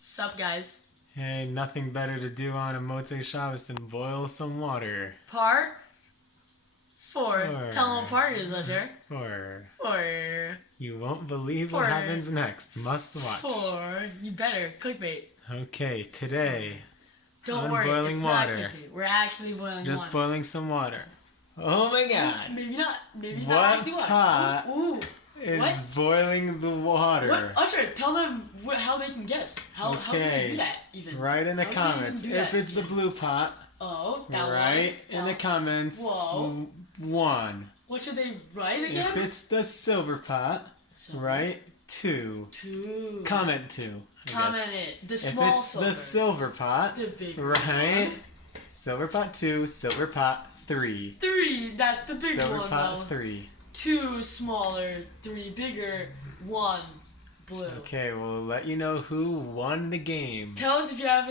Sup, guys? Hey, nothing better to do on a Motzei Shabbos than boil some water. Part 4. Tell them what part it is, Usher. 4. 4. You won't believe 4. what happens next. Must watch. 4. You better. Clickbait. Okay, today Don't I'm worry, boiling it's water. not clickbait. We're actually boiling Just water. boiling some water. Oh my god. Maybe not. Maybe it's What not actually water. pot Ooh. is What? boiling the water? What? Usher, tell them how they can guess. How can they do that, even? Write in the How do they comments even do if that? it's the blue pot. Oh, that Write one. in the comments Whoa. 1. What should they write again? If it's the silver pot, Silver. write 2. 2. Comment 2. I Comment guess. it. The If small it's silver. the silver pot, The big right? one. Silver pot 2, silver pot 3. 3. That's the big Silver one, pot though. 3. 2 smaller, 3 bigger, 1 blue. Okay, we'll let you know who won the game. Tell us if you have